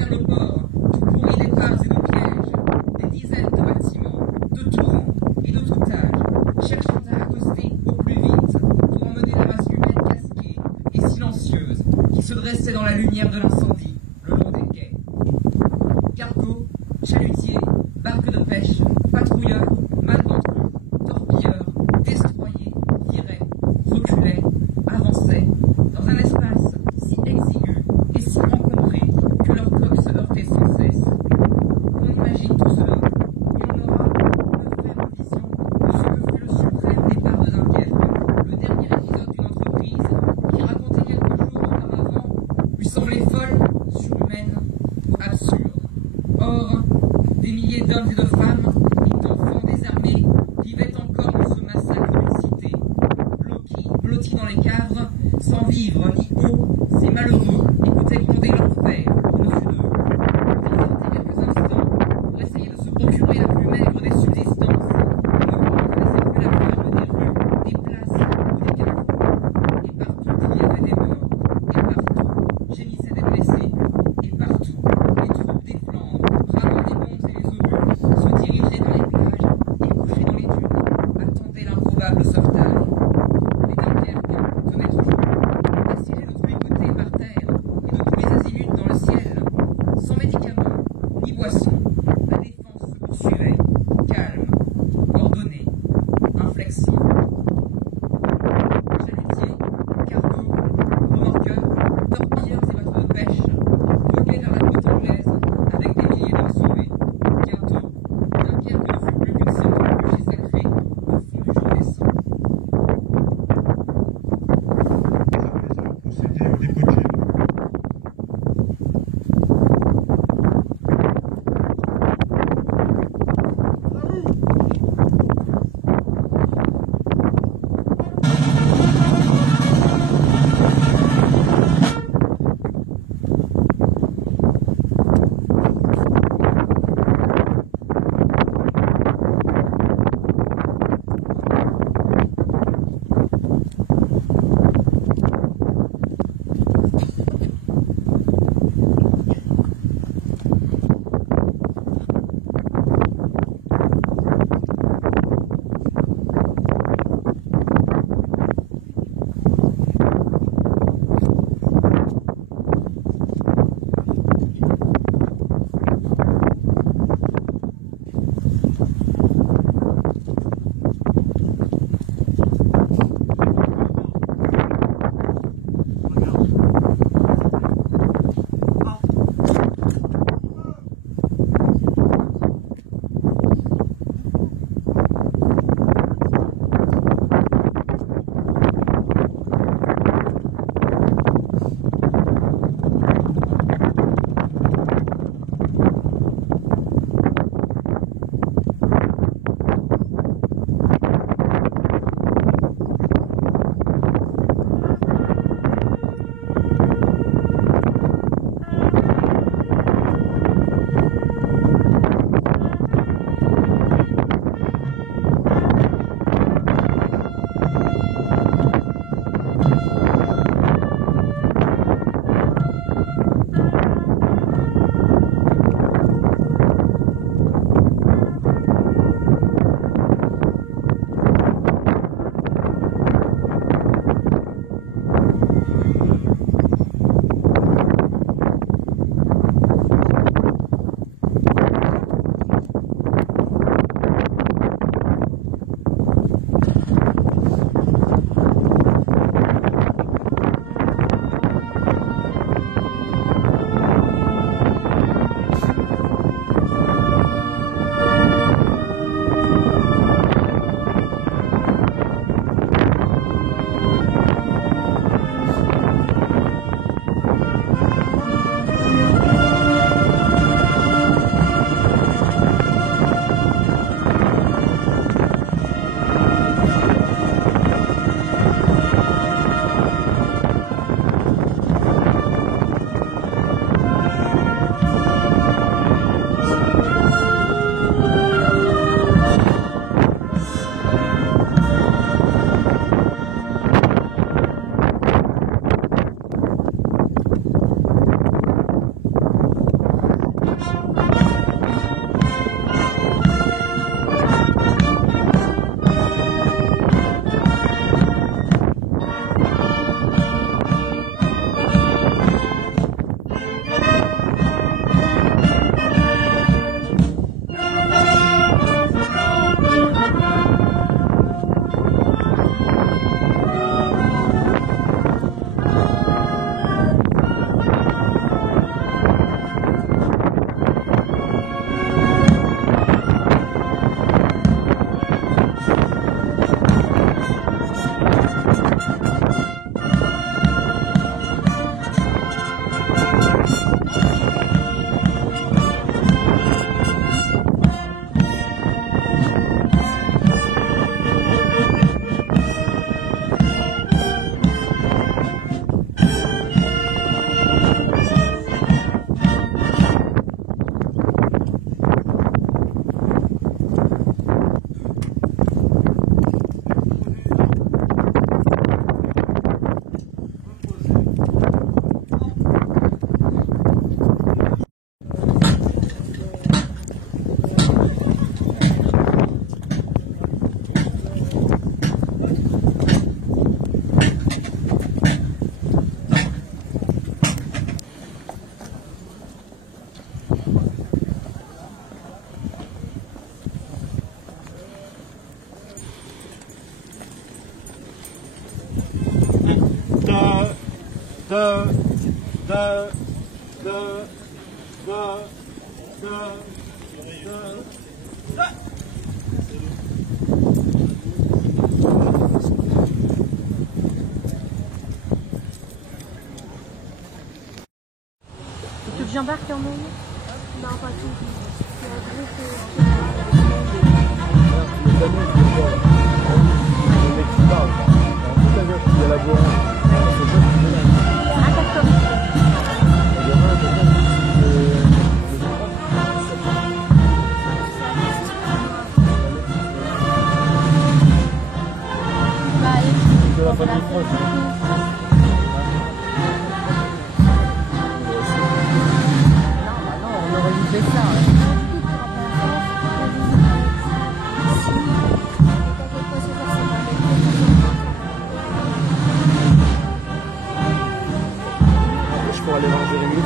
travers le port, tout pourri d'épaves et de pièges, des dizaines de bâtiments, de torrents et de tout âge, cherchant à accoster au plus vite pour emmener la race humaine casquée et silencieuse qui se dressait dans la lumière de l'incendie le long des quais. Cargos, chalutiers, barques de pêche, patrouilleurs, malventrants, torpilleurs, destroyers, viraient, reculaient, avançaient, dans un espace si exigu et si encombré que leur coque se heurtait sans cesse. On imagine tout cela, et on aura une ferme vision de ce que fut le suprême départ de Dunkerque, le dernier épisode d'une entreprise qui racontait quelques jours auparavant lui semblait folle, surhumaine ou absurde. Or, des milliers d'hommes et de femmes, et d'enfants désarmés, vivaient encore dans ce massacre d'une cité, blottis dans les cadres, sans vivre ni eau, ces malheureux écoutaient gronder l'enfer au-dessus d'eux. Ils arrêtaient quelques instants pour essayer de se procurer la plus maigre des subsistances, et ne connaissaient plus la forme des rues, des places ou des carrefours. Et partout il y avait des morts, et partout gémissaient des blessés, et partout les troupes des Flandres, bravant les bombes et les obus, se Tu veux que j'embarque en haut? Non, pas tout. La famille proche. Non, on aurait dû faire ça. Je pourrais aller voir Jérémy.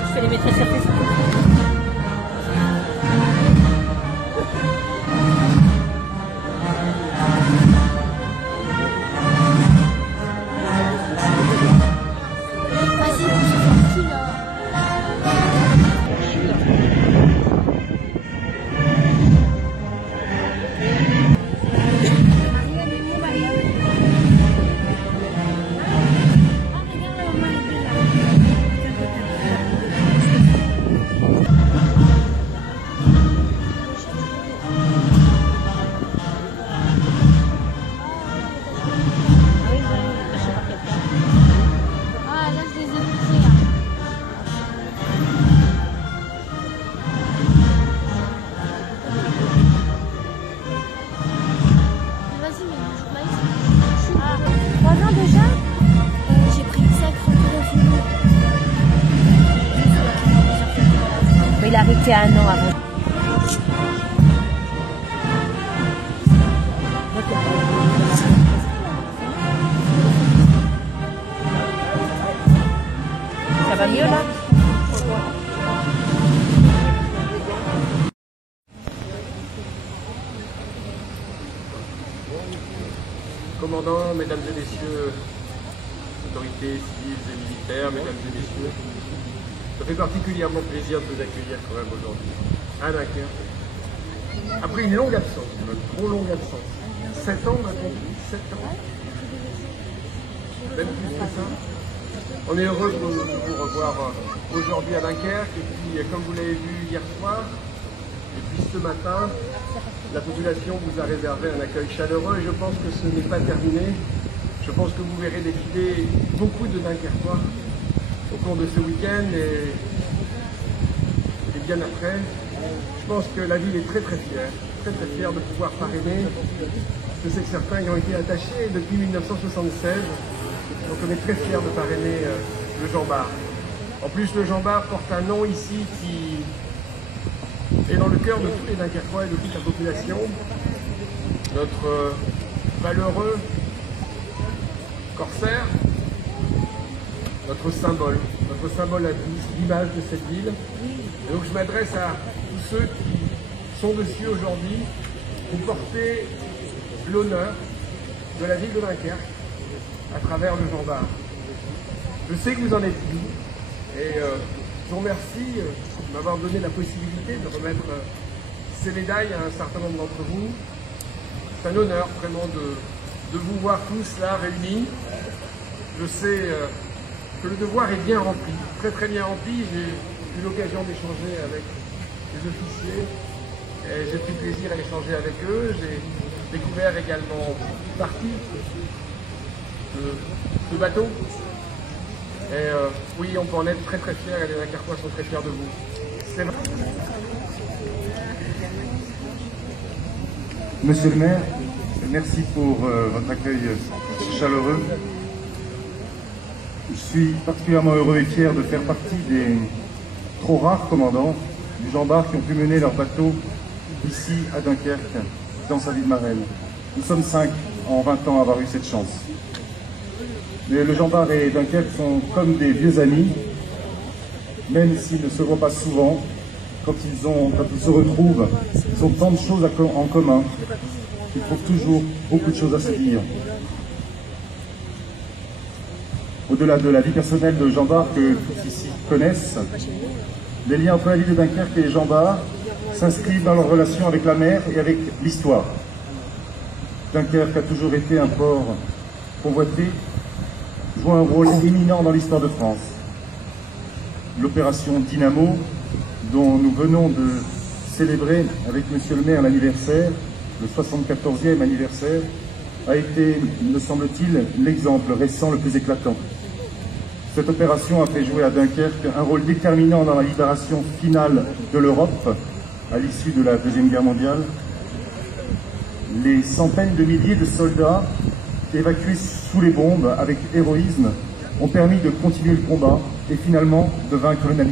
Je fais les maîtresses surprises. Il a arrêté un an avant. Ça va mieux là? Commandant, mesdames et messieurs, autorités civiles et militaires, mesdames et messieurs, ça fait particulièrement plaisir de vous accueillir quand même aujourd'hui à Dunkerque. Après une longue absence, une trop longue absence, 7 ans maintenant, 7 ans, même plus que ça. On est heureux de vous revoir aujourd'hui à Dunkerque et puis comme vous l'avez vu hier soir, et puis ce matin, la population vous a réservé un accueil chaleureux et je pense que ce n'est pas terminé. Je pense que vous verrez défiler beaucoup de Dunkerquois au cours de ce week-end et bien après. Je pense que la ville est très fière de pouvoir parrainer. Je sais que certains y ont été attachés depuis 1976, donc on est très fiers de parrainer le Jean Bart. En plus, le Jean Bart porte un nom ici qui est dans le cœur de tous les Dunkerquois et de toute la population. Notre valeureux corsaire, notre symbole à tous, l'image de cette ville. Et donc je m'adresse à tous ceux qui sont dessus aujourd'hui pour porter l'honneur de la ville de Dunkerque à travers le Jean Bart. Je sais que vous en êtes dit et je vous remercie de m'avoir donné la possibilité de remettre ces médailles à un certain nombre d'entre vous. C'est un honneur vraiment de vous voir tous là réunis. Je sais que le devoir est bien rempli, très bien rempli. J'ai eu l'occasion d'échanger avec les officiers et j'ai pris plaisir à échanger avec eux. J'ai découvert également une partie de ce bateau. Et oui, on peut en être très fiers et les Dunkerquois sont très fiers de vous. C'est vrai. Monsieur le maire, merci pour votre accueil chaleureux. Je suis particulièrement heureux et fier de faire partie des trop rares commandants du Jean Bart qui ont pu mener leur bateau ici à Dunkerque, dans sa ville marraine. Nous sommes 5 en 20 ans à avoir eu cette chance. Mais le Jean Bart et Dunkerque sont comme des vieux amis, même s'ils ne se voient pas souvent. Quand ils se retrouvent, ils ont tant de choses en commun qu'ils trouvent toujours beaucoup de choses à se dire. Au-delà de la vie personnelle de Jean Bart que tous ici connaissent, les liens entre la ville de Dunkerque et Jean Bart s'inscrivent dans leur relation avec la mer et avec l'histoire. Dunkerque a toujours été un port convoité, joue un rôle éminent dans l'histoire de France. L'opération Dynamo, dont nous venons de célébrer avec Monsieur le maire l'anniversaire, le 74e anniversaire, a été, me semble-t-il, l'exemple récent le plus éclatant. Cette opération a fait jouer à Dunkerque un rôle déterminant dans la libération finale de l'Europe à l'issue de la Deuxième Guerre mondiale. Les centaines de milliers de soldats évacués sous les bombes avec héroïsme ont permis de continuer le combat et finalement de vaincre le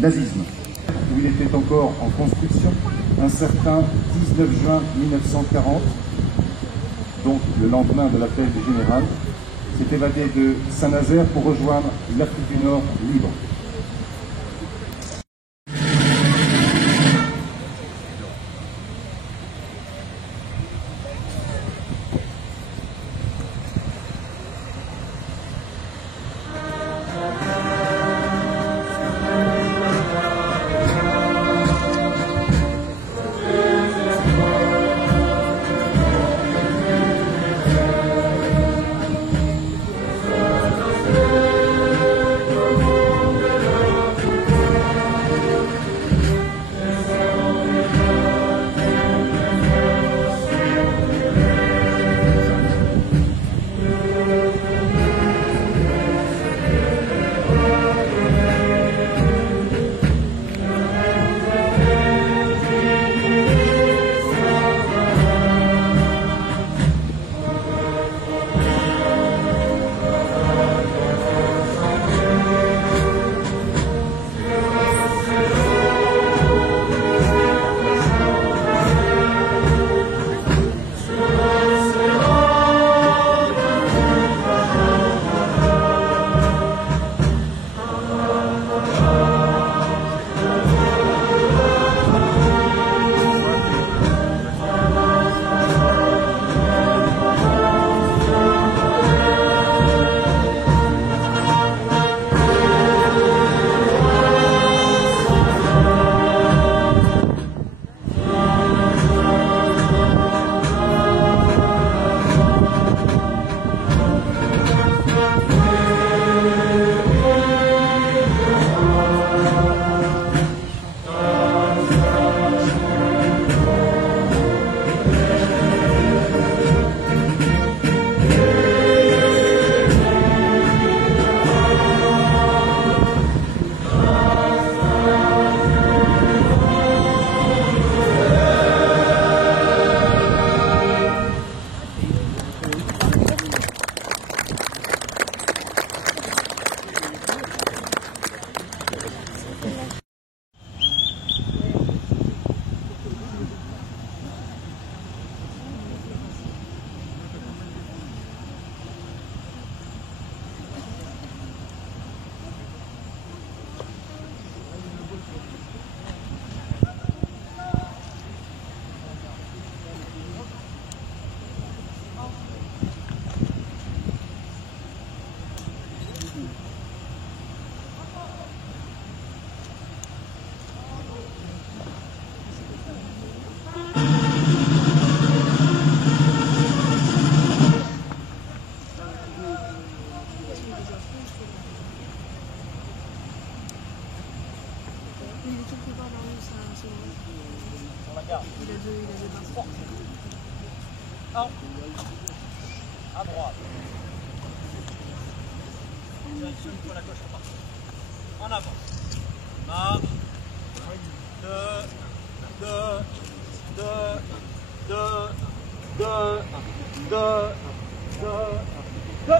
nazisme. Où il était encore en construction, un certain 19 juin 1940, donc le lendemain de l'appel du général, s'est évadé de Saint-Nazaire pour rejoindre l'Afrique du Nord libre. Un. À droite. Direction pour la gauche en partant. En avant. Marche. 2, 2, 2, 2, 2, 2, 2, 2.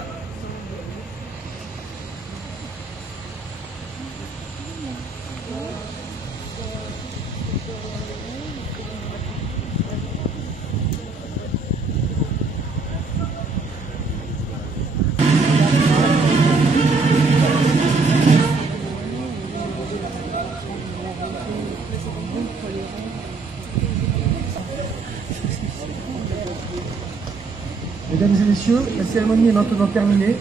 Mesdames et messieurs, la cérémonie est maintenant terminée.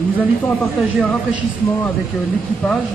Nous vous invitons à partager un rafraîchissement avec l'équipage.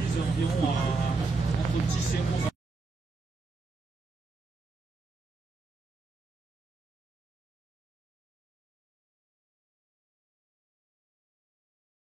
vise environ entre 10 et 11.